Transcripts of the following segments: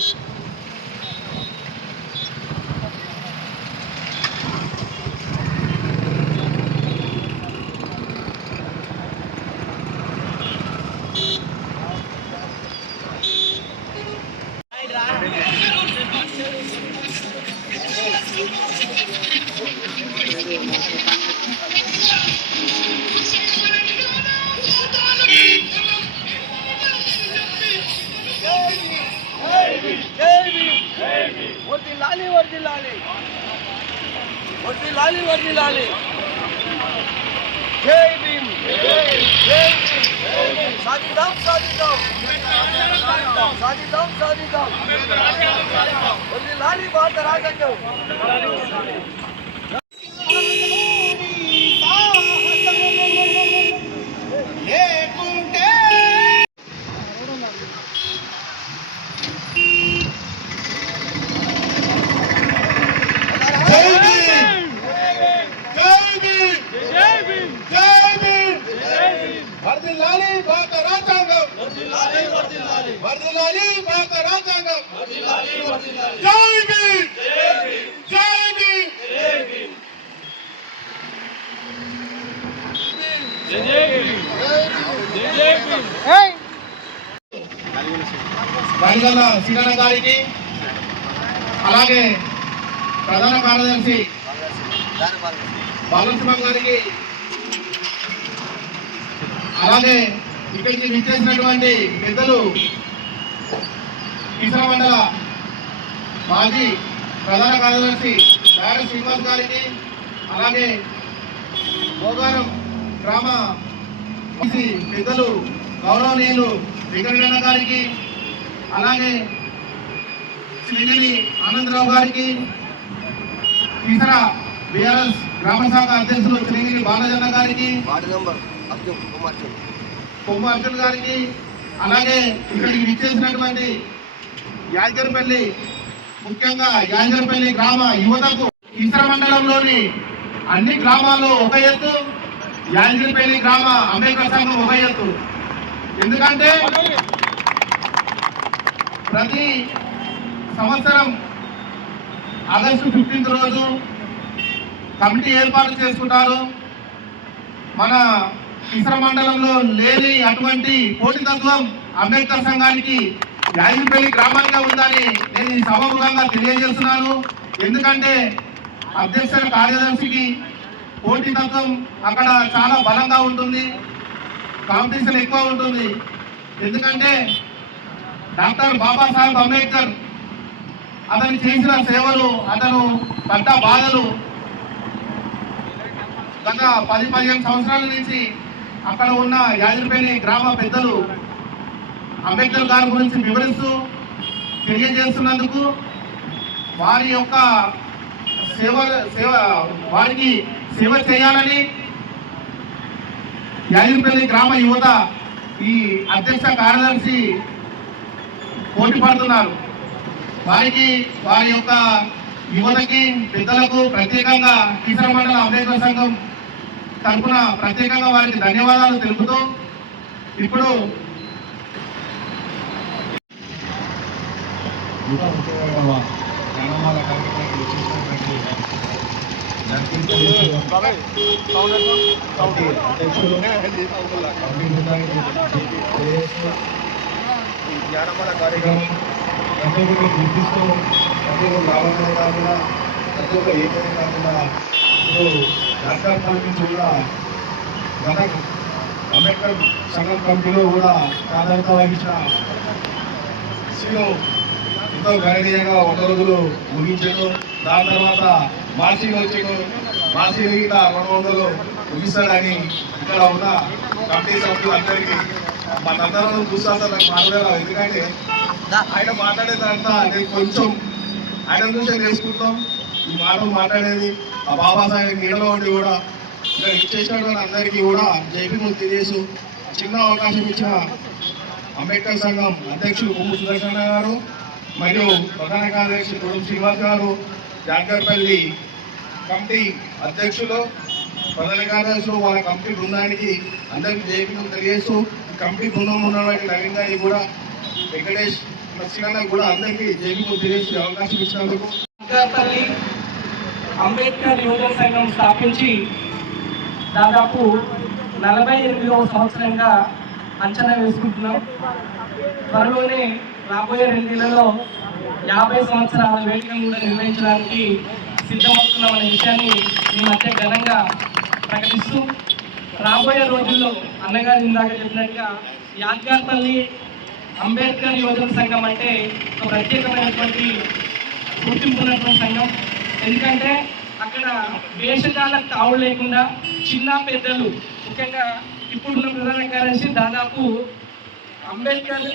house. విచ్చేసినటువంటి పెద్దలు కిసర మండల మాజీ ప్రధాన కార్యదర్శి దారి శ్రీనివాస్ గారికి అలాగే భోగారం గ్రామ పెద్దలు గౌరవనీయులు వెంకటరమణ గారికి అలాగే శ్రీగిరి ఆనందరావు గారికి ఇతర బీఆర్ఎస్ గ్రామ శాఖ అధ్యక్షులు శ్రీగిరి బాలజన్న గారికి వార్డు నంబర్ అర్జున్ కుమార్ చౌదరి. కొమ్మ అర్జున్ గారికి అలాగే ఇక్కడికి విచ్చేసినటువంటి యాదగిరిపల్లి ముఖ్యంగా యాదగిరిపల్లి గ్రామ యువతకు ఇతర మండలంలోని అన్ని గ్రామాల్లో ఒక ఎత్తు యాదగిరిపల్లి గ్రామ అంబేద్కర్ సంఘం ఒక ఎత్తు. ఎందుకంటే ప్రతి సంవత్సరం ఆగస్టు ఫిఫ్టీన్త్ రోజు కమిటీ ఏర్పాటు చేసుకుంటారు. మన ఇసర మండలంలో లేని అటువంటి పోటీతత్వం అంబేద్కర్ సంఘానికి యాదగిరిపల్లి గ్రామంగా ఉందని నేను ఈ సభాముఖంగా తెలియజేస్తున్నాను. ఎందుకంటే అధ్యక్ష కార్యదర్శికి పోటీతత్వం అక్కడ చాలా బలంగా ఉంటుంది. కాంపిటీషన్ ఎక్కువ ఉంటుంది. ఎందుకంటే డాక్టర్ బాబాసాహెబ్ అంబేద్కర్ అతను చేసిన సేవలు అతను పడ్డ బాధలు గత పది పదిహేను సంవత్సరాల నుంచి అక్కడ ఉన్న యాదగిరిపల్లి గ్రామ పెద్దలు అంబేద్కర్ గారి గురించి వివరిస్తూ తెలియజేస్తున్నందుకు వారి యొక్క సేవ సేవ వారికి సేవ చేయాలని యాదగిరిపల్లి గ్రామ యువత ఈ అధ్యక్ష కార్యదర్శి పోటీ పడుతున్నారు వారికి వారి యొక్క యువతకి పెద్దలకు ప్రత్యేకంగా కిసర మండల అంబేద్కర్ సంఘం తరఫున ప్రత్యేకంగా వారికి ధన్యవాదాలు తెలుపుతూ ఇప్పుడు ప్రతి ఒక్కటి గుర్తిస్తూ ప్రతి ఒక్క లాభమే కాకుండా ప్రతి ఒక్క ఏకమే కాకుండా ఇప్పుడు పార్టీ నుంచి కూడా గత అంబేద్కర్ సంఘం కమిటీలో కూడా ప్రాధాన్యత వహించిన సీను ఎంతో గణనీయంగా వంద రోజులు ముగించాడు. దాని తర్వాత మార్చి వచ్చాడు. మార్చి ఇట్లా రెండు వందలు ముగిస్తాడని ఇక్కడ ఉన్న కమిటీ సభ్యులు అందరికీ మనందరం చూస్తాను నాకు మాట్లాడాలి ఎందుకంటే ఆయన మాట్లాడేదంతా నేను కొంచెం ఆయన గురించి నేర్చుకుంటాం. ఈ మాటలు మాట్లాడేది ఆ బాబాసాహెబ్ నీడలో ఉండి కూడా ఇక్కడ ఇచ్చేసినటువంటి అందరికీ కూడా జైపీను తెలియజేసు చిన్న అవకాశం ఇచ్చిన అంబేద్కర్ సంఘం అధ్యక్షులు కొమ్ము సుదర్శన గారు మరియు ప్రధాన కార్యదర్శి కొడుకు శ్రీనివాస్ గారు జాగర్పల్లి కమిటీ అధ్యక్షులు ప్రధాన కార్యదర్శులు వాళ్ళ కమిటీ బృందానికి అందరికీ జైపీను తెలియజేస్తూ కమిటీ బృందం ఉన్నటువంటి నవీన్ గారికి కూడా వెంకటేష్ లక్ష్మణ కూడా అందరికీ జైలు తెలియజేసే అవకాశం ఇచ్చినందుకు. అంబేద్కర్ యువజన సంఘం స్థాపించి దాదాపు నలభై ఎనిమిదవ సంవత్సరంగా అంచనా వేసుకుంటున్నాం. త్వరలోనే రాబోయే రెండేళ్ళలో యాభై సంవత్సరాల వేడుకను కూడా నిర్వహించడానికి సిద్ధమవుతున్నామనే విషయాన్ని మీ మధ్య ఘనంగా ప్రకటిస్తూ రాబోయే రోజుల్లో అన్నగారు ఇందాక చెప్పినట్టుగా యాద్గార్పల్లి అంబేద్కర్ యువజన సంఘం అంటే ఒక ప్రత్యేకమైనటువంటి గుర్తింపున్నటువంటి సంఘం. ఎందుకంటే అక్కడ వేషకాలకు తావు లేకుండా చిన్న పెద్దలు ముఖ్యంగా ఇప్పుడున్న ప్రధాన కార్యదర్శి దాదాపు అంబేద్కర్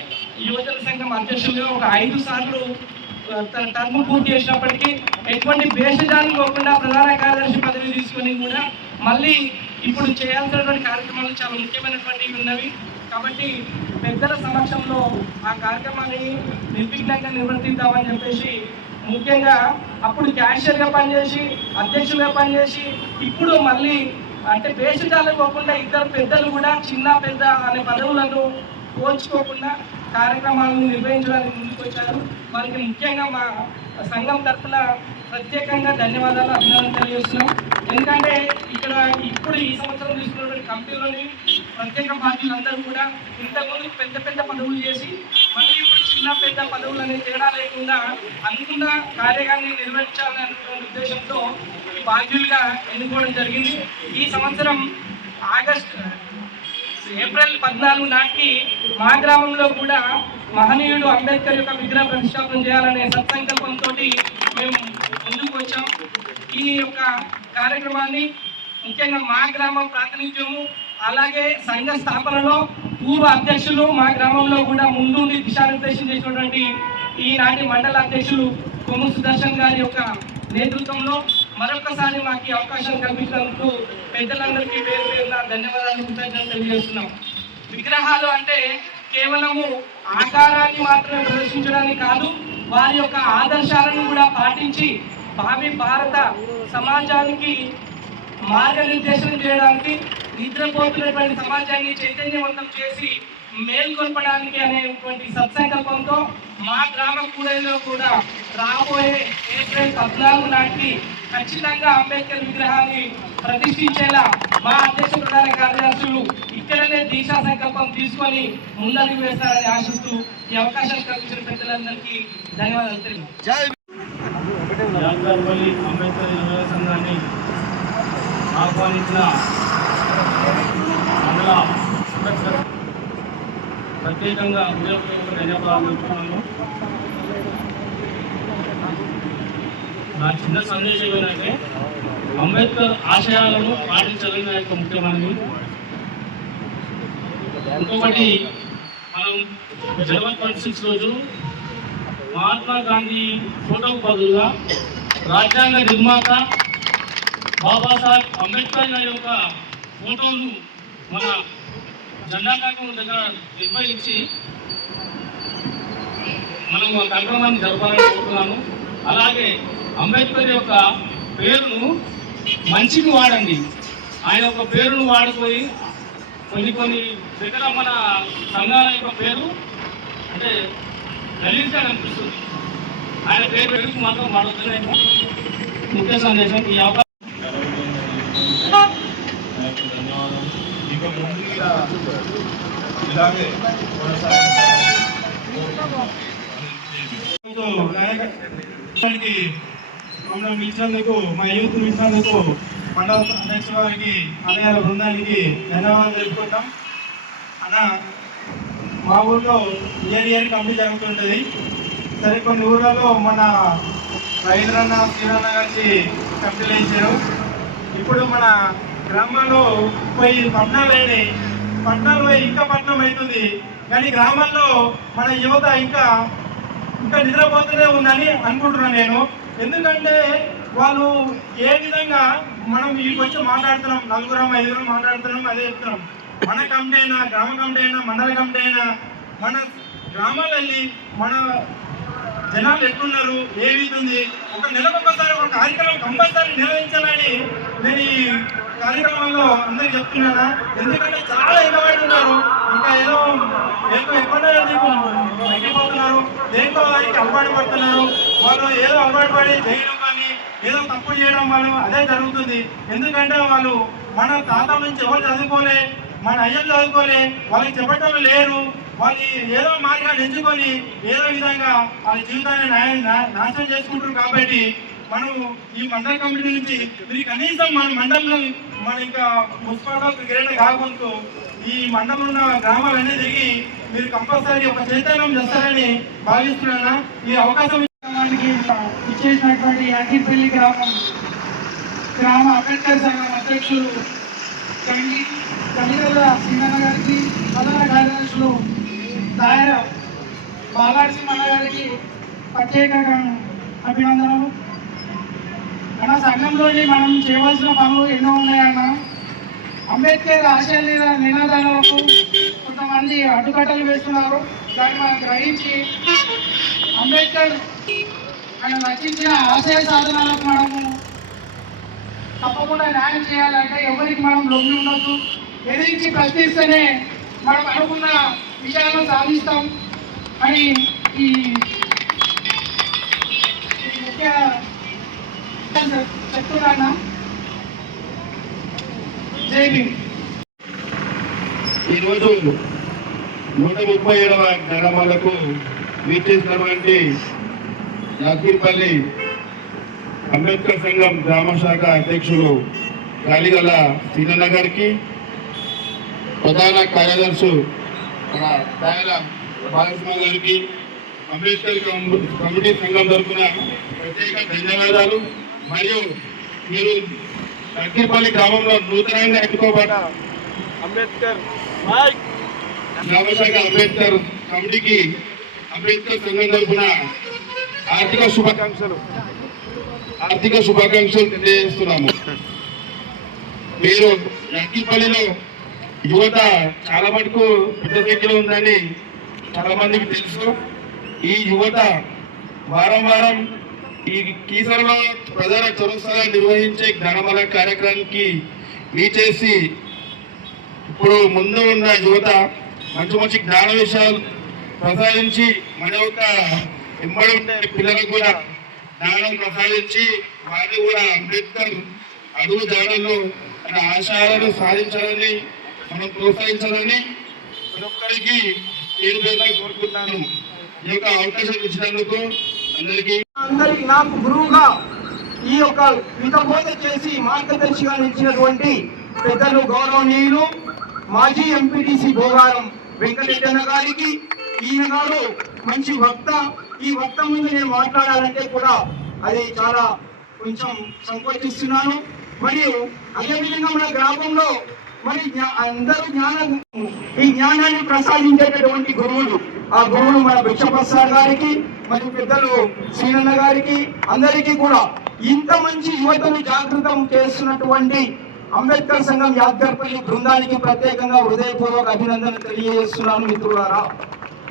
యువజన సంఘం అధ్యక్షులుగా ఒక ఐదు సార్లు తన టర్మ్ పూర్తి చేసినప్పటికీ ఎటువంటి భేషజాన్ని పోకుండా ప్రధాన కార్యదర్శి పదవి తీసుకొని కూడా మళ్ళీ ఇప్పుడు చేయాల్సినటువంటి కార్యక్రమాలు చాలా ముఖ్యమైనటువంటివి ఉన్నవి. కాబట్టి పెద్దల సమక్షంలో ఆ కార్యక్రమాన్ని నిర్విఘ్నంగా నిర్వర్తిద్దామని చెప్పేసి ముఖ్యంగా అప్పుడు క్యాషియర్గా పనిచేసి అధ్యక్షులుగా పనిచేసి ఇప్పుడు మళ్ళీ అంటే వేషజాలకు పోకుండా ఇద్దరు పెద్దలు కూడా చిన్న పెద్ద అనే పదవులను పోల్చుకోకుండా కార్యక్రమాలను నిర్వహించడానికి ముందుకు వచ్చారు వారికి ముఖ్యంగా మా సంఘం తరఫున ప్రత్యేకంగా ధన్యవాదాలు అభినందనలు తెలియజేస్తున్నాం. ఎందుకంటే ఇక్కడ ఇప్పుడు ఈ సంవత్సరం తీసుకున్నటువంటి కంపెనీలోని ప్రత్యేక బాధ్యులందరూ కూడా ఇంతకుముందు పెద్ద పెద్ద పదవులు చేసి మళ్ళీ ఇప్పుడు చిన్న పెద్ద పదవులు అనే తేడా లేకుండా అనుకున్న కార్యక్రమాన్ని నిర్వహించాలనేటువంటి ఉద్దేశంతో బాధ్యులుగా ఎన్నుకోవడం జరిగింది. ఈ సంవత్సరం ఆగస్ట్ ఏప్రిల్ పద్నాలుగు నాటికి మా గ్రామంలో కూడా మహనీయుడు అంబేద్కర్ యొక్క విగ్రహ ప్రతిష్టాపన చేయాలనే సత్సంకల్పంతో మేము ముందుకు వచ్చాం. ఈ యొక్క కార్యక్రమాన్ని ముఖ్యంగా మా గ్రామ ప్రాతినిధ్యము అలాగే సంఘ స్థాపనలో పూర్వ అధ్యక్షులు మా గ్రామంలో కూడా ముందుండి దిశానిర్దేశం చేసినటువంటి ఈనాటి మండల అధ్యక్షులు కొమ్ము సుదర్శన్ గారి యొక్క నేతృత్వంలో మరొకసారి మాకు అవకాశం కల్పించినందుకు పెద్దలందరికీ పేరు పేరున ధన్యవాదాలు కృతజ్ఞతలు తెలియజేస్తున్నాం. విగ్రహాలు అంటే కేవలము ఆకారాన్ని మాత్రమే ప్రదర్శించడానికి కాదు వారి యొక్క ఆదర్శాలను కూడా పాటించి భావి భారత సమాజానికి మార్గనిర్దేశం చేయడానికి నిద్రపోతున్నటువంటి సమాజాన్ని చైతన్యవంతం చేసి మేల్కొల్పడానికి అనేటువంటి సత్సంకల్పంతో మా గ్రామ కూడలిలో కూడా రాబోయే ఏప్రిల్ పద్నాలుగు నాటికి ఖచ్చితంగా అంబేద్కర్ విగ్రహాన్ని ప్రతిష్ఠించేలా మా అధ్యక్ష ప్రధాన కార్యదర్శులు ఇక్కడనే దీక్షా సంకల్పం తీసుకొని ముందడుగు వేస్తారని ఆశిస్తూ ఈ అవకాశం కల్పించిన పెద్దలందరికీ ధన్యవాదాలు తెలియదు ఆహ్వానించిన మండల అంబేద్కర్ ప్రత్యేకంగా ఉదయపూర్వక ధన్యవాదాలు నా చిన్న సందేశం ఏంటంటే అంబేద్కర్ ఆశయాలను పాటించడం నా యొక్క ముఖ్యమైనది. ఇంకొకటి మనం జనవరి ట్వంటీ సిక్స్ రోజు మహాత్మా గాంధీ ఫోటోకు బదులుగా రాజ్యాంగ నిర్మాత బాబాసాహెబ్ అంబేద్కర్ గారి యొక్క ఫోటోను మన జెండా దగ్గర నిర్వహించి మనం కార్యక్రమాన్ని జరపాలని కోరుతున్నాను. అలాగే అంబేద్కర్ యొక్క పేరును మంచికి వాడండి. ఆయన యొక్క పేరును వాడుకొని కొన్ని కొన్ని దగ్గర మన సంఘాల యొక్క పేరు అంటే గలీజ్గా అనిపిస్తుంది. ఆయన పేరు పెరుగుకు మాత్రం వాడొద్దని ముఖ్య సందేశం ఈ అవకాశం ధన్యవాదాలు ఇక ముందు ఇలా ఇలాగే కొనసాగించాలని మమ్మల్ని ఇచ్చినందుకు మా యూత్ ఇచ్చినందుకు మండల అధ్యక్ష వారికి అన్నయ్య బృందానికి ధన్యవాదాలు తెలుపుకుంటాం అన్న మా ఊర్లో ఇయర్ ఇయర్ కమిటీ జరుగుతుంటుంది సరే కొన్ని ఊర్లలో మన రవీంద్రన్న శ్రీరన్న కలిసి కమిటీలు వేసారు ఇప్పుడు మన గ్రామంలో పోయి పట్టణాలు లేని పట్టణాలు పోయి ఇంకా పట్టణం అవుతుంది. కానీ గ్రామాల్లో మన యువత ఇంకా ఇంకా నిద్రపోతూనే ఉందని అనుకుంటున్నాను నేను. ఎందుకంటే వాళ్ళు ఏ విధంగా మనం వీళ్ళకి వచ్చి మాట్లాడుతున్నాం నలుగురం ఐదుగురం మాట్లాడుతున్నాం అదే చెప్తున్నాం. మన కమిటీ అయినా గ్రామ కమిటీ అయినా మండల కమిటీ అయినా మన గ్రామాలు వెళ్ళి మన జనాలు ఎట్లున్నారు ఏ విధి ఉంది? ఒక నెలకొకసారి ఒక కార్యక్రమం కంపల్సరీ నిర్వహించాలని నేను కార్యక్రమంలో అందరికి చెప్తున్నానా ఎందుకంటే చాలా ఎగబడుతున్నారు ఇంకా ఏదో ఏదో ఎక్కడో నీకు ఎక్కిపోతున్నారు దేంట్లో దానికి అలవాటు పడుతున్నారు. వాళ్ళు ఏదో అలవాటు పడి చేయడం కానీ ఏదో తప్పు చేయడం వల్ల అదే జరుగుతుంది. ఎందుకంటే వాళ్ళు మన తాత నుంచి ఎవరు చదువుకోలే మన అయ్యలు చదువుకోలే వాళ్ళకి చెప్పటం లేరు. వాళ్ళు ఏదో మార్గాన్ని ఎంచుకొని ఏదో విధంగా వాళ్ళ జీవితాన్ని నా- నాశనం చేసుకుంటారు కాబట్టి మనం ఈ మండల కమిటీ నుంచి మీరు కనీసం మన మండలంలో మన ఇంకా మున్సిపాలిటీ క్రికెట్ కాకుండా ఈ మండలంలో ఉన్న గ్రామాలన్నీ తిరిగి మీరు కంపల్సరీ ఒక చైతన్యం చేస్తారని భావిస్తున్నాను? ఈ అవకాశం గ్రామానికి ఇచ్చేసినటువంటి యాకిపల్లి గ్రామం గ్రామ అంబేద్కర్ సంఘం అధ్యక్షులు కంగి తల్లిదండ్రుల సింగన్న గారికి ప్రధాన కార్యదర్శులు దాయర బాలాజీ గారికి ప్రత్యేకంగా అభినందనలు. మన సంఘంలోని మనం చేయవలసిన పనులు ఎన్నో ఉన్నాయన్న? అంబేద్కర్ ఆశయ నినాదాలకు కొంతమంది అడ్డుకట్టలు వేస్తున్నారు. దాన్ని మనం గ్రహించి అంబేద్కర్ ఆయన రచించిన ఆశయ సాధనాలకు మనము తప్పకుండా న్యాయం చేయాలంటే ఎవరికి మనం లొంగి ఉండొద్దు. ఎదిరించి ప్రశ్నిస్తేనే మనం అనుకున్న విషయాలను సాధిస్తాం. అని ఈ ఈ ముఖ్య చెప్తున్నాను జై భీమ్. ఈరోజు నూట ముప్పై ఏడవ గ్రామాలకు వీచేసినటువంటి లక్కీపల్లి అంబేద్కర్ సంఘం గ్రామ శాఖ అధ్యక్షులు గాలిగల సీనన్న గారికి ప్రధాన కార్యదర్శి దాయల బాలసింహ గారికి అంబేద్కర్ కమిటీ సంఘం తరఫున ప్రత్యేక ధన్యవాదాలు. మరియు మీరు అగ్గిపల్లి గ్రామంలో నూతనంగా ఎన్నుకోబడ్డ అంబేద్కర్ గ్రామశాఖ అంబేద్కర్ కమిటీకి అంబేద్కర్ సంఘం తరఫున ఆర్థిక శుభాకాంక్షలు. ఆర్థిక శుభాకాంక్షలు తెలియజేస్తున్నాము. మీరు అగ్గిపల్లిలో యువత చాలా మటుకు పెద్ద సంఖ్యలో ఉందని చాలా మందికి తెలుసు. ఈ యువత వారం వారం ఈ కీసరలో ప్రధాన చౌరస్తాగా నిర్వహించే ఘనమల కార్యక్రమానికి వీచేసి ఇప్పుడు ముందు ఉన్న యువత మంచి మంచి జ్ఞాన విషయాలు ప్రసాదించి మన యొక్క వెంబడి ఉండే పిల్లలకు కూడా జ్ఞానం ప్రసాదించి వారిని కూడా అంబేద్కర్ అడుగు జాడల్లో మన ఆశయాలను సాధించాలని మనం ప్రోత్సహించాలని ప్రతి ఒక్కరికి పేరు పేరుగా కోరుకుంటున్నాను ఈ యొక్క అవకాశం ఇచ్చినందుకు అందరికీ అందరి నాకు గురువుగా ఈ యొక్క హితబోధ చేసి మార్గదర్శిగా నిలిచినటువంటి పెద్దలు గౌరవనీయులు మాజీ ఎంపీటీసీ భోగారం వెంకటరెడ్డన్న గారికి ఈయన గారు మంచి వక్త. ఈ వక్త ముందు నేను మాట్లాడాలంటే కూడా అది చాలా కొంచెం సంకోచిస్తున్నాను. మరియు అదేవిధంగా మన గ్రామంలో మరి జ్ఞా- అందరూ జ్ఞానం ఈ జ్ఞానాన్ని ప్రసాదించేటటువంటి గురువులు. ఆ గురువులు మన భిక్షప్రసాద్ గారికి మరియు పెద్దలు శ్రీనన్న గారికి అందరికీ కూడా ఇంత మంచి యువతను జాగృతం చేస్తున్నటువంటి అంబేద్కర్ సంఘం యాద్గర్పల్లి బృందానికి ప్రత్యేకంగా హృదయపూర్వక అభినందన తెలియజేస్తున్నాను మిత్రులారా.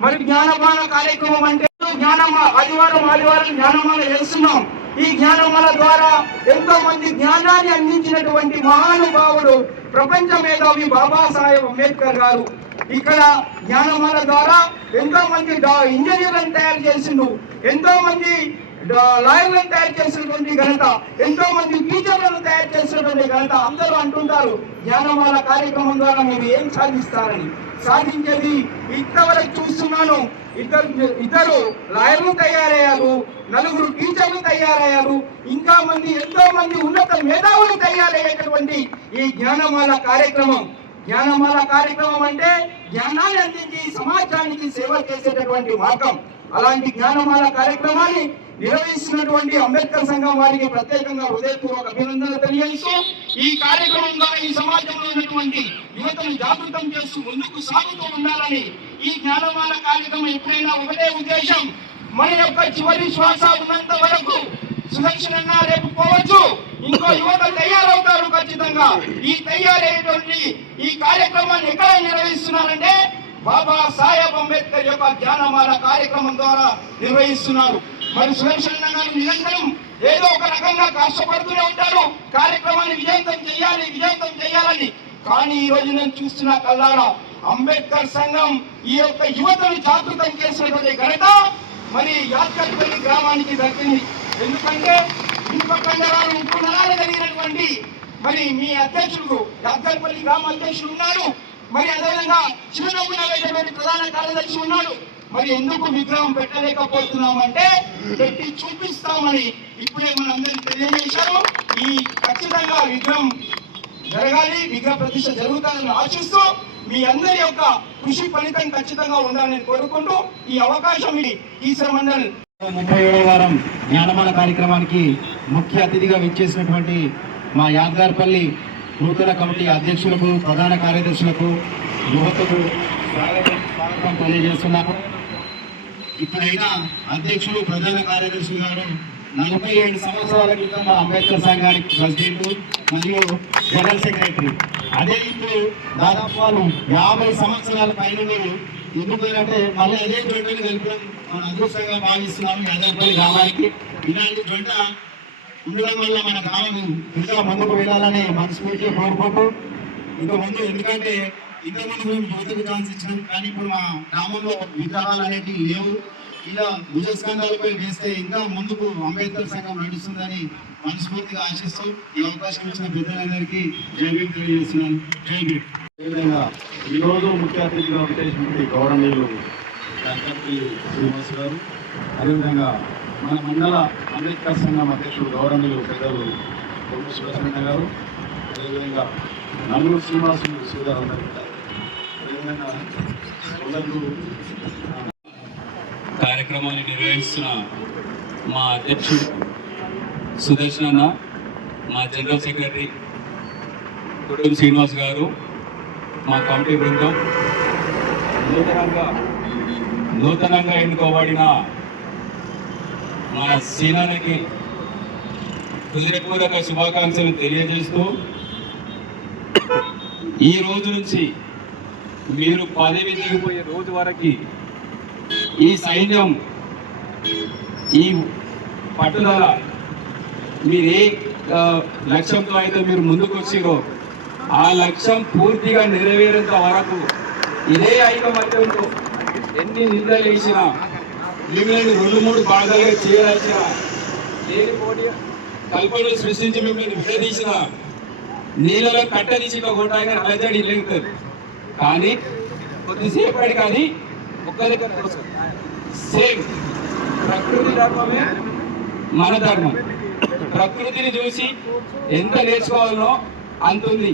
మరి జ్ఞానపాన కార్యక్రమం అంటే జ్ఞానమా ఆదివారం ఆదివారం జ్ఞానమాల చేస్తున్నాం ఈ జ్ఞానమాల ద్వారా ఎంతో మంది జ్ఞానాన్ని అందించినటువంటి మహానుభావుడు ప్రపంచ మేధావి బాబాసాహెబ్ అంబేద్కర్ గారు. ఇక్కడ జ్ఞానమాల ద్వారా ఎంతో మంది ఇంజనీర్లను తయారు చేసిండు ఎంతో మంది లాయర్లను తయారు చేసినటువంటి ఘనత ఎంతో మంది టీచర్లను తయారు చేసినటువంటి ఘనత అందరూ అంటుంటారు. జ్ఞానమాల కార్యక్రమం ద్వారా మీరు ఏం సాధిస్తారని. సాధించేది ఇంతవరకు చూస్తున్నాను. ఇద్దరు ఇద్దరు లాయర్లు తయారయ్యారు నలుగురు టీచర్లు తయారయ్యారు ఇంకా మంది ఎంతో మంది ఉన్నత మేధావులు తయారయ్యేటటువంటి ఈ జ్ఞానమాల కార్యక్రమం. జ్ఞానమాల కార్యక్రమం అంటే జ్ఞానాన్ని అందించి సమాజానికి సేవ చేసేటటువంటి మార్గం. అలాంటి జ్ఞానమాల కార్యక్రమాన్ని నిర్వహిస్తున్నటువంటి అంబేద్కర్ సంఘం వారికి ప్రత్యేకంగా హృదయపూర్వక అభినందనలు తెలియజేస్తూ ఈ కార్యక్రమం ద్వారా ఈ సమాజంలో ఉన్నటువంటి యువతను జాగృతం చేస్తూ ముందుకు సాగుతూ ఉండాలని ఈ జ్ఞానమాల కార్యక్రమం ఎప్పుడైనా ఒకటే ఉద్దేశం. మన యొక్క చివరి శ్వాస ఉన్నంత వరకు సుదర్శన రేపు పోవచ్చు. ఇంకో యువత తయారవుతారు ఖచ్చితంగా. ఈ తయారయ్యేటువంటి ఈ కార్యక్రమాన్ని ఎక్కడ నిర్వహిస్తున్నారంటే బాబా సాహెబ్ అంబేద్కర్ యొక్క జ్ఞానమాల కార్యక్రమం ద్వారా నిర్వహిస్తున్నారు. మరి సుదర్శన గారు నిరంతరం ఏదో ఒక రకంగా కష్టపడుతూనే ఉంటారు. కార్యక్రమాన్ని విజయంతం చేయాలి విజయంతం చేయాలని. కానీ ఈ రోజు నేను చూస్తున్న కల్లారా అంబేద్కర్ సంఘం ఈ యొక్క యువతను జాగృతం చేసినటువంటి ఘనత మరి యాత్రపల్లి గ్రామానికి దక్కింది. ఎందుకంటే ఇనుప కండరాలు కలిగినటువంటి మరి మీ అధ్యక్షుడు యాత్రపల్లి గ్రామ అధ్యక్షుడు ఉన్నాడు. మరి అదేవిధంగా చిరునవ్వు నవ్వేటటువంటి ప్రధాన కార్యదర్శి ఉన్నాడు. మరి ఎందుకు విగ్రహం పెట్టలేకపోతున్నామంటే పెట్టి చూపిస్తామని ఇప్పుడే మన అందరికి తెలియజేశారు ఈ ఖచ్చితంగా విగ్రహం జరగాలి విగ్రహ ప్రతిష్ట జరుగుతుందని ఆశిస్తూ మీ అందరి యొక్క కృషి ఫలితం ఖచ్చితంగా ఉండాలని కోరుకుంటూ ఈ అవకాశం ఈ ఈశ్వర మండల్ ముప్పై ఏడవ వారం జ్ఞానమాల కార్యక్రమానికి ముఖ్య అతిథిగా విచ్చేసినటువంటి మా యాద్గార్పల్లి నూతన కమిటీ అధ్యక్షులకు ప్రధాన కార్యదర్శులకు యువతకు స్వాగతం తెలియజేస్తున్నాము. ఇప్పుడైనా అధ్యక్షుడు ప్రధాన కార్యదర్శి గారు నలభై ఏడు సంవత్సరాల క్రితం అంబేద్కర్ సంఘానికి ప్రెసిడెంట్ మరియు జనరల్ సెక్రటరీ. అదే ఇప్పుడు దాదాపు వాళ్ళు యాభై సంవత్సరాల పైన మీరు ఎందుకంటే మళ్ళీ అదే జొంటని కలిపడం మన అదృష్టంగా భావిస్తున్నాము యాదాపల్లి గ్రామానికి. ఇలాంటి జొంట ఉండడం వల్ల మన గ్రామం ఇంకా ముందుకు వెళ్ళాలని మనస్ఫూర్తిగా కోరుకుంటూ ఇంకా ముందు ఎందుకంటే ఇంతకుముందు మేము భౌతిక ఛాన్స్ ఇచ్చినాం కానీ ఇప్పుడు మా గ్రామంలో విగ్రహాలు అనేటివి లేవు. ఇలా భుజస్కంధాలపై వేస్తే ఇంకా ముందుకు అంబేద్కర్ సంఘం నడుస్తుందని మనస్ఫూర్తిగా ఆశిస్తూ ఈ అవకాశం ఇచ్చిన పెద్దలందరికీ జై భీమ్ తెలియజేస్తున్నాను. జై భీమ్. అదేవిధంగా ఈరోజు ముఖ్య అతిథిగా విచ్చేసినటువంటి గౌరవనీయులు శ్రీనివాస్ గారు అదేవిధంగా మన మండల అంబేద్కర్ సంఘం అధ్యక్షుడు గౌరవనీయులు పెద్దలు కొమ్మ శివశరణ గారు అదేవిధంగా నలుగురు శ్రీనివాసులు సోదరు కార్యక్రమాన్ని నిర్వహిస్తున్న మా అధ్యక్షుడు సుదర్శన్ అన్న మా జనరల్ సెక్రటరీ కుటుంబ శ్రీనివాస్ గారు మా కమిటీ బృందం నూతనంగా నూతనంగా ఎన్నుకోబడిన మన సీనానికి హృదయపూర్వక శుభాకాంక్షలు తెలియజేస్తూ ఈ రోజు నుంచి మీరు పదవి దిగిపోయే రోజు వరకు ఈ సైన్యం ఈ పట్టుదల మీరు ఏ లక్ష్యంతో అయితే మీరు ముందుకు వచ్చిరో ఆ లక్ష్యం పూర్తిగా నెరవేరేంత వరకు ఇదే ఐకమత్యంతో ఎన్ని నిందలు వేసినా మిమ్మల్ని రెండు మూడు భాగాలుగా చేయాల్సిన లేనిపోని కల్పనలు సృష్టించి మిమ్మల్ని విడదీసిన నీళ్ళలో కట్టదీసిన కొట్టాయని అలజడి లేదు కానీ కొద్దిసేపటి కానీ ఒక్క కోసం సేమ్ ప్రకృతి ధర్మమే మన ధర్మం. ప్రకృతిని చూసి ఎంత నేర్చుకోవాలో అంతుంది.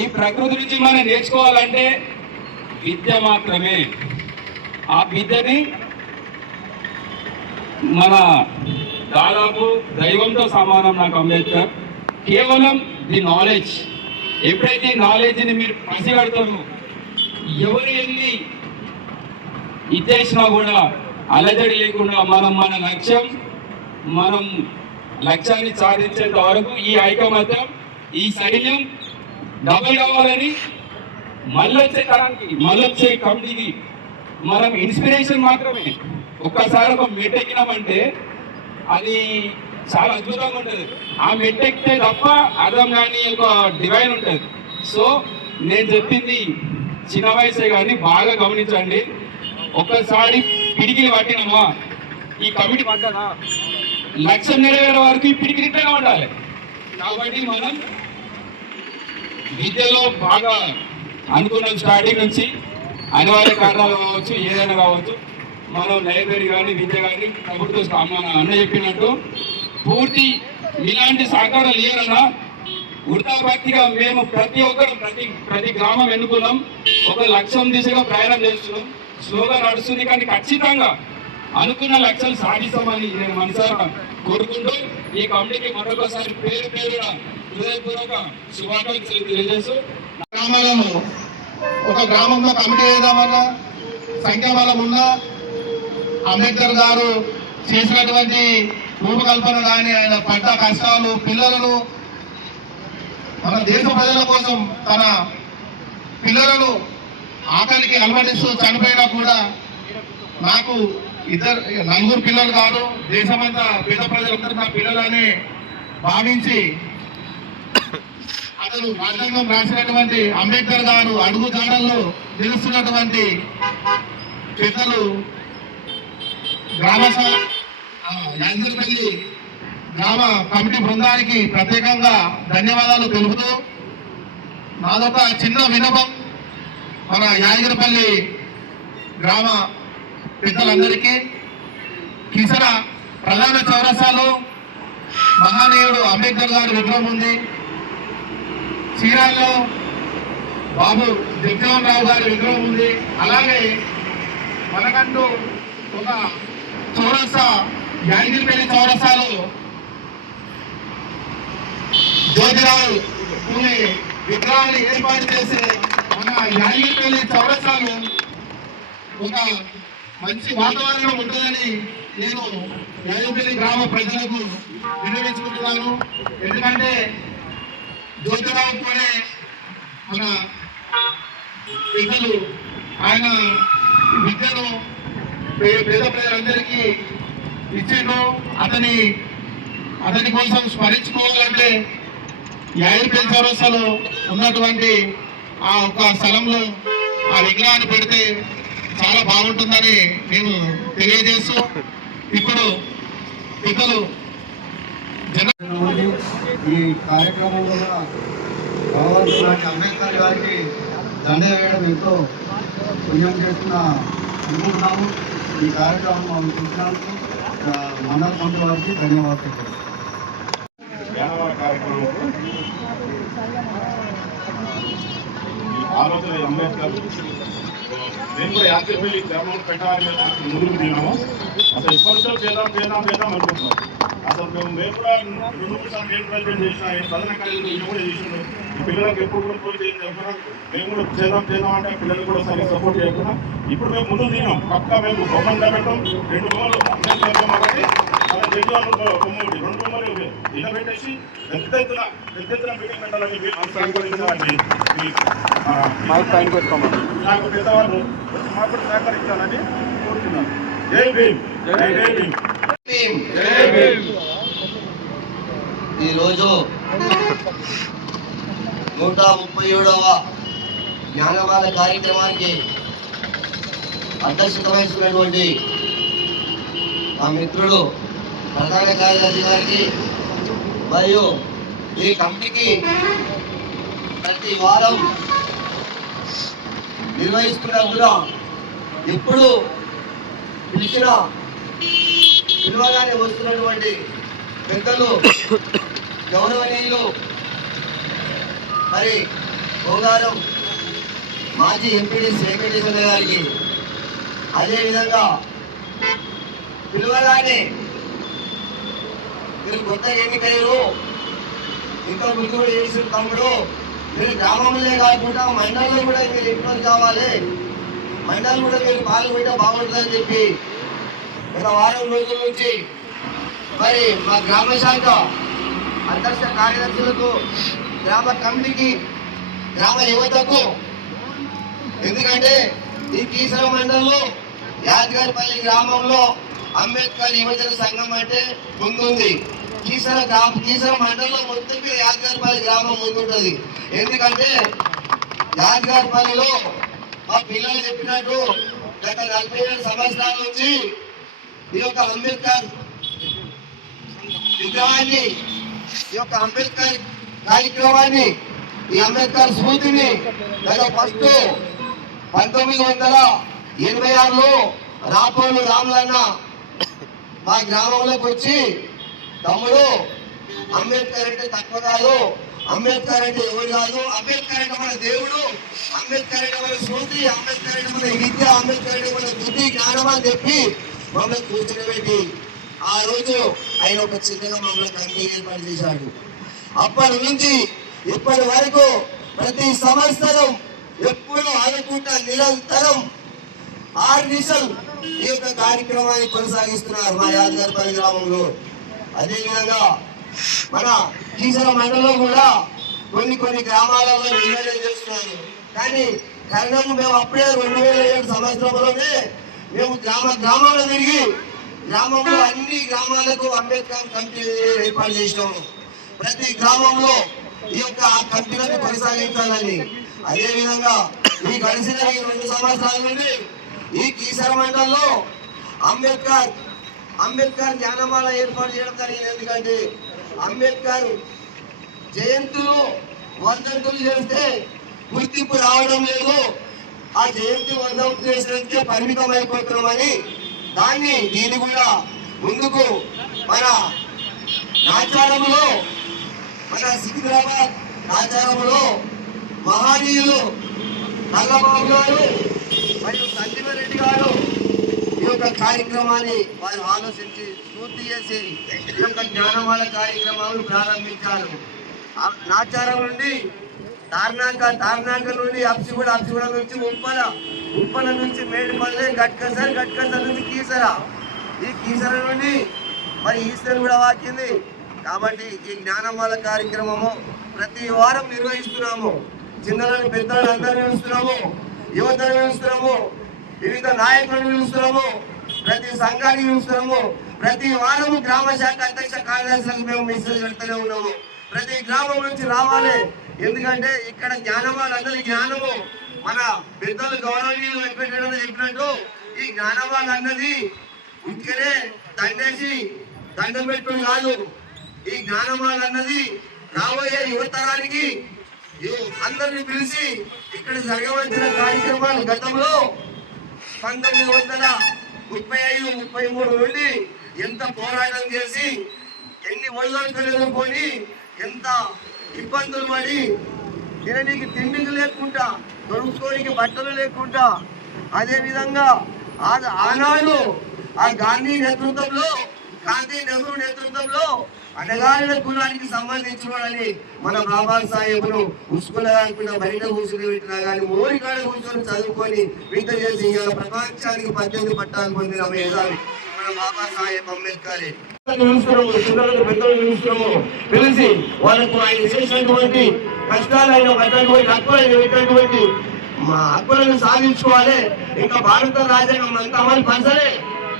ఈ ప్రకృతి నుంచి మనం నేర్చుకోవాలంటే విద్య మాత్రమే. ఆ విద్యని మన దాదాపు దైవంతో సమానం నాకు అంబేద్కర్. కేవలం ది నాలెడ్జ్ ఎప్పుడైతే నాలెడ్జ్ని మీరు పసిగడతారో ఎవరు ఎన్ని ఇచ్చేసినా కూడా అలజడి లేకుండా మనం మన లక్ష్యం మనం లక్ష్యాన్ని సాధించేంత వరకు ఈ ఐకమత్యం ఈ సైన్యం డబల్ కావాలని మళ్ళొచ్చే తరానికి మళ్ళొచ్చే కమిటీకి మనం ఇన్స్పిరేషన్ మాత్రమే. ఒక్కసారి ఒక మెట్ ఎక్కినామంటే అది చాలా అద్భుతంగా ఉంటుంది. ఆ మెట్ ఎక్కితే తప్ప అర్థం కాని ఒక డివైన్ ఉంటుంది. సో నేను చెప్పింది చిన్న వయసే కానీ బాగా గమనించండి. ఒక్కసారి పిడికిలి పట్టినమా? ఈ కమిటీ పడ్డదా? లక్ష్యం నెరవేరే వరకు ఈ పిడికిలిట్లనే ఉండాలి. కాబట్టి మనం విద్యలో బాగా అనుకున్నాం స్టార్టింగ్ నుంచి. అనివార్య కారణాలు కావచ్చు ఏదైనా కావచ్చు. మనం లైబ్రరీ కానీ విద్య కానీ ప్రభుత్వ మన అన్న చెప్పినట్టు పూర్తి ఇలాంటి సహకారాలు లేరన్నా వృత్తాభక్తిగా మేము ప్రతి ఒక్కరు ప్రతి ప్రతి గ్రామం ఎన్నుకున్నాం. ఒక లక్ష్యం దిశగా ప్రయాణం చేస్తున్నాం. స్లోగా నడుస్తుంది కానీ ఖచ్చితంగా అనుకున్న లక్ష్యాలు సాధిస్తామని నేను మనసారా కోరుకుంటూ ఈ కమిటీకి మరొకసారి పేరు పేరున హృదయపూర్వక శుభాకాంక్షలు తెలియజేస్తూ గ్రామాలను ఒక గ్రామంలో కమిటీ వేద్దామన్నా సంఖ్యాబలం ఉన్నా అంబేద్కర్ గారు చేసినటువంటి రూపకల్పన కానీ ఆయన పడ్డ కష్టాలు పిల్లలను మన దేశ ప్రజల కోసం తన పిల్లలను ఆకలికి అలవడిస్తూ చనిపోయినా కూడా నాకు ఇద్దరు నలుగురు పిల్లలు కాదు దేశమంతా పేద ప్రజలందరూ నా పిల్లలని భావించి అతను రాజ్యాంగం రాసినటువంటి అంబేద్కర్ గారు అడుగు జాడల్లో నిలుస్తున్నటువంటి పెద్దలు గ్రామ స- యాంజల్పల్లి గ్రామ కమిటీ బృందానికి ప్రత్యేకంగా ధన్యవాదాలు తెలుపుతూ నాదొక చిన్న వినపం మన యాదగిరిపల్లి గ్రామ పెద్దలందరికీ. కిసర ప్రధాన చౌరసాలు మహానీయుడు అంబేద్కర్ గారి విగ్రహం ఉంది. చీరాల్లో బాబు జగజీవన్ రావు గారి విగ్రహం ఉంది. అలాగే మనకంటూ ఒక చౌరస్తా యాదగిరిపల్లి చౌరసాలు జ్యోతిరావు పూలే విగ్రహాన్ని ఏర్పాటు చేసే మన యాదగిరిపల్లి చౌరసాలు ఒక మంచి వాతావరణం ఉంటుందని నేను యాదగిరిపల్లి గ్రామ ప్రజలకు వినియోగించుకుంటున్నాను ఎందుకంటే జ్యోతిరావు పూలే మన పిల్లలు ఆయన విద్యను పేద ప్రజలందరికీ ఇచ్చిండు అతని అతని కోసం స్మరించుకోవాలంటే యాదగిరిపల్లి చౌరస్తాలో ఉన్నటువంటి ఆ ఒక స్థలంలో ఆ విగ్రహాన్ని పెడితే చాలా బాగుంటుందని మేము తెలియజేస్తూ ఇప్పుడు ఇతరులు జన ఈ కార్యక్రమంలో భగవంతుడు అంబేద్కర్ గారికి దండ వేయడం ఎంతో పుణ్యం చేస్తున్న అనుకుంటున్నాము. ఈ కార్యక్రమం మనం చూసినందుకు మండల మంత్రి వారికి ధన్యవాదాలు ఆలోచన అంబేద్కర్ నేను కూడా యాత్రిపల్లి గ్రామంలో పెట్టాలని ముందుకు దిగాము అసలు ఎప్పటితో చేద్దాం చేద్దాం చేద్దాం అనుకుంటున్నాం అసలు మేము మేము కూడా రెండు మూడు సార్లు నేను ప్రజెంట్ చేసిన కాలేజీలో ఈయన కూడా చేసిండు ఈ పిల్లలకు ఎప్పుడు కూడా పోయి చేయం చెప్పినా మేము కూడా చేద్దాం చేద్దాం అంటే పిల్లలు కూడా సరిగ్గా సపోర్ట్ చేయకుండా ఇప్పుడు మేము ముందుకు దిగాం పక్కా మేము బొమ్మలు పెట్టాం రెండు బొమ్మలు ఒకటి అలా జగ్జీవన్ బొమ్మ ఒకటి రెండు బొమ్మలు ఇలా పెట్టేసి పెద్ద ఎత్తున పెద్ద ఎత్తున మీటింగ్ పెట్టాలని నాకు పెద్దవాళ్ళు మాకు కూడా సహకరించాలని కోరుతున్నాను. జై భీమ్. జై జై భీమ్. ఈరోజు నూట ముప్పై ఏడవ జ్ఞానవాద కార్యక్రమానికి అధ్యక్షత వహిస్తున్నటువంటి మా మిత్రుడు ప్రధాన కార్యదర్శి గారికి మరియు ఈ కమిటీకి ప్రతి వారం నిర్వహిస్తున్నా కూడా ఎప్పుడు పిలిచిన పిలువగానే వస్తున్నటువంటి పెద్దలు గౌరవనీయులు మరి భోగారం మాజీ ఎంపీడీ వెంకటేశ్వర గారికి. అదేవిధంగా పిలువగానే మీరు కొత్తగా ఎన్నికయ్యారు ఇంకా ముందు కూడా చేసిన తమ్ముడు. మీరు గ్రామంలో కాకుండా మండలంలో కూడా మీరు ఎంపికలు కావాలి మండలం కూడా మీరు పాల్గొంటే బాగుంటుందని చెప్పి గత వారం రోజుల నుంచి మరి మా గ్రామ శాఖ అధ్యక్ష కార్యదర్శులకు గ్రామ కమిటీకి గ్రామ యువతకు ఎందుకంటే ఈ కీసర మండలంలో యాదగారిపల్లి గ్రామంలో అంబేద్కర్ యువజన సంఘం అంటే ముందుంది. కీసర గ్రామ కీసర మండలంలో మొత్తం మీద యాదగారిపల్లి గ్రామం ముందుంటుంది. ఎందుకంటే యాదగారిపల్లిలో మా పిల్లలు చెప్పినట్టు గత నలభై ఏడు సంవత్సరాల నుంచి ఈ యొక్క అంబేద్కర్ విగ్రహాన్ని ఈ యొక్క అంబేద్కర్ కార్యక్రమాన్ని ఈ అంబేద్కర్ స్మృతిని గత ఫస్ట్ పంతొమ్మిది వందల ఎనభై ఆరులో రాపోలు రాములన్న మా గ్రామంలోకి వచ్చి తమ్ముడు అంబేద్కర్ అంటే తక్కువ కాదు అంబేద్కర్ అంటే ఎవరు కాదు అంబేద్కర్ అంటే మన దేవుడు అంబేద్కర్ అంటే మన స్మృతి అంబేద్కర్ అంటే మన విద్య అంబేద్కర్ అంటే మన బుద్ధి జ్ఞానం అని చెప్పి మమ్మల్ని కూర్చోబెట్టి ఆ రోజు ఆయన ఒక చిన్న మమ్మల్ని కమిటీ ఏర్పాటు చేశాడు. అప్పటి నుంచి ఇప్పటి వరకు ప్రతి సంవత్సరం ఎప్పుడు ఆగకుండా నిరంతరం ఆరు నిమిషం ఈ యొక్క కార్యక్రమాన్ని కొనసాగిస్తున్నారు మా యాదగారిపల్లి గ్రామంలో. అదేవిధంగా మన కీసర మండలం కూడా కొన్ని కొన్ని గ్రామాలలో నివేదన చేస్తున్నారు. కానీ కరణం మేము అప్పుడే రెండు వేల ఏడు సంవత్సరంలోనే మేము గ్రామ గ్రామాల్లో తిరిగి గ్రామంలో అన్ని గ్రామాలకు అంబేద్కర్ కమిటీ ఏర్పాటు చేసినాము ప్రతి గ్రామంలో ఈ యొక్క ఆ కమిటీలను కొనసాగించాలని. అదేవిధంగా ఈ గడిచిన ఈ రెండు సంవత్సరాల నుండి ఈ కీసర మండలంలో అంబేద్కర్ అంబేద్కర్ జ్ఞానమాల ఏర్పాటు చేయడం జరిగింది. ఎందుకంటే అంబేద్కర్ జయంతులు వర్ధంతులు చేస్తే గుర్తింపు రావడం లేదు. ఆ జయంతి వర్ధంతులు చేసినందుకే పరిమితం అయిపోతున్నామని దాన్ని దీన్ని కూడా ముందుకు మన నాచారంలో మన సికింద్రాబాద్ నాచారంలో మహనీయులు నల్లబాబు గారు మరియు సంజీవరెడ్డి గారు ఈ యొక్క కార్యక్రమాన్ని వారు ఆలోచించి పూర్తి చేసి ఈ యొక్క జ్ఞానమాల కార్యక్రమాలు ప్రారంభించారు. ఆ నాచారం నుండి తార్నాక తార్నాక నుండి అప్సిగూడ అప్సిగూడ నుంచి ఉప్పల ఉప్పల నుంచి మేడిపల్లె గట్కసర్ గట్కసర్ నుంచి కీసర. ఈ కీసర నుండి మరి ఈశ్వర్ కూడా వాకింది. కాబట్టి ఈ జ్ఞానమాల కార్యక్రమము ప్రతి వారం నిర్వహిస్తున్నాము. చిన్నలను పెద్దలను అందరూ పిలుస్తున్నాము. యువతను పిలుస్తున్నాము. వివిధ నాయకులను పిలుస్తున్నాము. ప్రతి సంఘాన్ని పిలుస్తున్నాము. ప్రతి వారము గ్రామ శాఖ అధ్యక్ష కార్యదర్శులకు మేము మెసేజ్ పెడుతూనే ఉన్నాము. ప్రతి గ్రామం నుంచి రావాలి. ఎందుకంటే ఇక్కడ జ్ఞానవాళ్ళు జ్ఞానము మన పెద్దలు గౌరవనీయులు వెంకటరెడ్డి చెప్పినట్టు ఈ జ్ఞానవాళ్ళు అన్నది ఇక్కడే దండేసి దండం పెట్టడం కాదు. ఈ జ్ఞానమాల అన్నది రాబోయే యువతరానికి అందరిని పిలిచి ఇక్కడ జరగవలసిన కార్యక్రమాలు గతంలో పంతొమ్మిది వందల ముప్పై ఐదు ముప్పై మూడు నుండి ఎంత పోరాటం చేసి ఎన్ని ఒళ్ళొంకలు ఎదుర్కొని ఎంత ఇబ్బందులు పడి తిననీకి తిండికి లేకుండా దొరుకుకోనికి బట్టలు లేకుండా అదేవిధంగా ఆనాడు ఆ గాంధీ నేతృత్వంలో గాంధీ నెహ్రూ నేతృత్వంలో అడగాలిన కులానికి సంబంధించిన వాళ్ళని మన బాబా సాహెబ్ను ఉసుకుల కాకుండా బయట కూర్చుని పెట్టినా కానీ మోరి కాడ కూర్చొని చదువుకొని వింత చేసి ప్రపంచానికి పద్దెనిమిది పట్టాలు పొందిన మేధావి మన బాబా సాహెబ్ అంబేద్కర్. పిలుస్తున్నాము చిన్నలను పెద్దలు పిలుస్తున్నాము పిలిచి వాళ్ళకు ఆయన చేసినటువంటి కష్టాలు ఆయన కట్టినటువంటి మా హక్కులను సాధించుకోవాలి. ఇంకా భారత రాజ్యాంగం అంతా పంచలే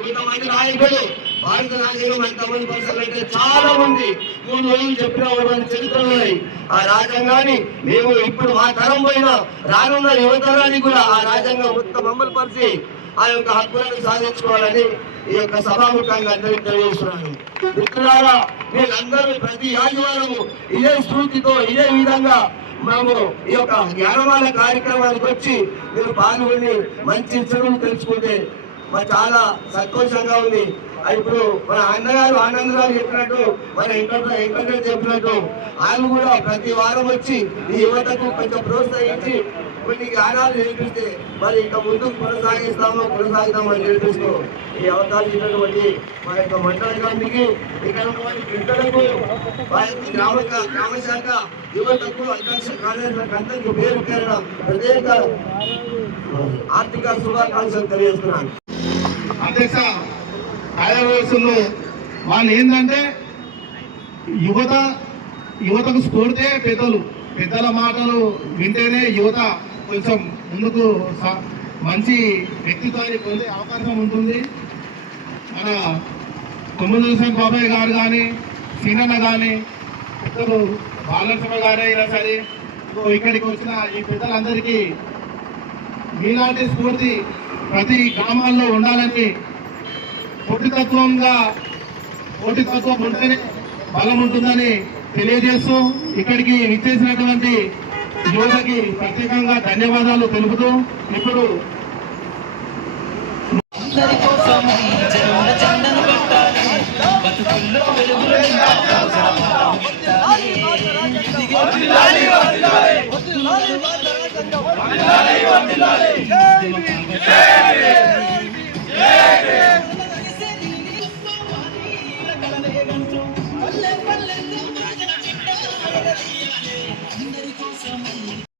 ఇంతమంది నాయకులు భారత రాజ్యాంగం అంత పంచలు అంటే చాలా మంది మూడు రోజులు చెప్పిన వాళ్ళని చరిత్రలు ఉన్నాయి. ఆ రాజ్యాంగాన్ని మేము ఇప్పుడు మా తరం పోయిన రానున్న యువతరానికి కూడా ఆ రాజ్యాంగం మొత్తం అమలు పరిచి ఆ యొక్క హక్కులను సాధించుకోవాలని ఈ యొక్క సభాముఖంగా అందరికీ తెలియజేస్తున్నాను. మిత్రులారా మీరందరూ ప్రతి ఆదివారము ఇదే స్ఫూర్తితో ఇదే విధంగా మేము ఈ యొక్క జ్ఞానవాల కార్యక్రమానికి వచ్చి మీరు పాల్గొని మంచి చెడులు తెలుసుకుంటే మరి చాలా సంతోషంగా ఉంది. ఇప్పుడు మన అన్నగారు ఆనందరావు చెప్పినట్టు మన వెంకట వెంకట చెప్పినట్టు ఆయన కూడా ప్రతి వారం వచ్చి ఈ యువతకు కొంచెం ప్రోత్సహించి కొన్ని గానాలు నేర్పిస్తే మరి ఇంకా ముందుకు కొనసాగిస్తామో కొనసాగుతామని నేర్పిస్తూ ఈ అవకాశం ఇచ్చినటువంటి మా యొక్క మండల కమిటీకి ఇక్కడ ఉన్నటువంటి మా యొక్క గ్రామ గ్రామ శాఖ యువతకు అధ్యక్ష కార్యదర్శులకు అందరికీ పేరు పేరడం ప్రత్యేక ఆర్థిక శుభాకాంక్షలు తెలియజేస్తున్నాను. అధ్యక్ష కార్యదర్శులు వాళ్ళు ఏంటంటే యువత యువతకు స్ఫూర్తే పెద్దలు. పెద్దల మాటలు వింటేనే యువత కొంచెం ముందుకు స- మంచి వ్యక్తిత్వాన్ని పొందే అవకాశం ఉంటుంది. మన కొమ్ముల హుసేన్ బాబాయ్ గారు కానీ సీనన్న కానీ పెద్దలు బాలనరసింహ గారే అయినా సరే ఇక్కడికి వచ్చిన ఈ పెద్దలందరికీ మీలాంటి స్ఫూర్తి ప్రతి గ్రామాల్లో ఉండాలని పోటీతత్వంగా పోటీతత్వం ఉంటేనే బలం ఉంటుందని తెలియజేస్తూ ఇక్కడికి విచ్చేసినటువంటి యువతకి ప్రత్యేకంగా ధన్యవాదాలు తెలుపుతూ ఇప్పుడు అందరి కోసం ఈ జనుల జెండను పెట్టాలి. బతుకుల్లో వెలుగులు అవసరం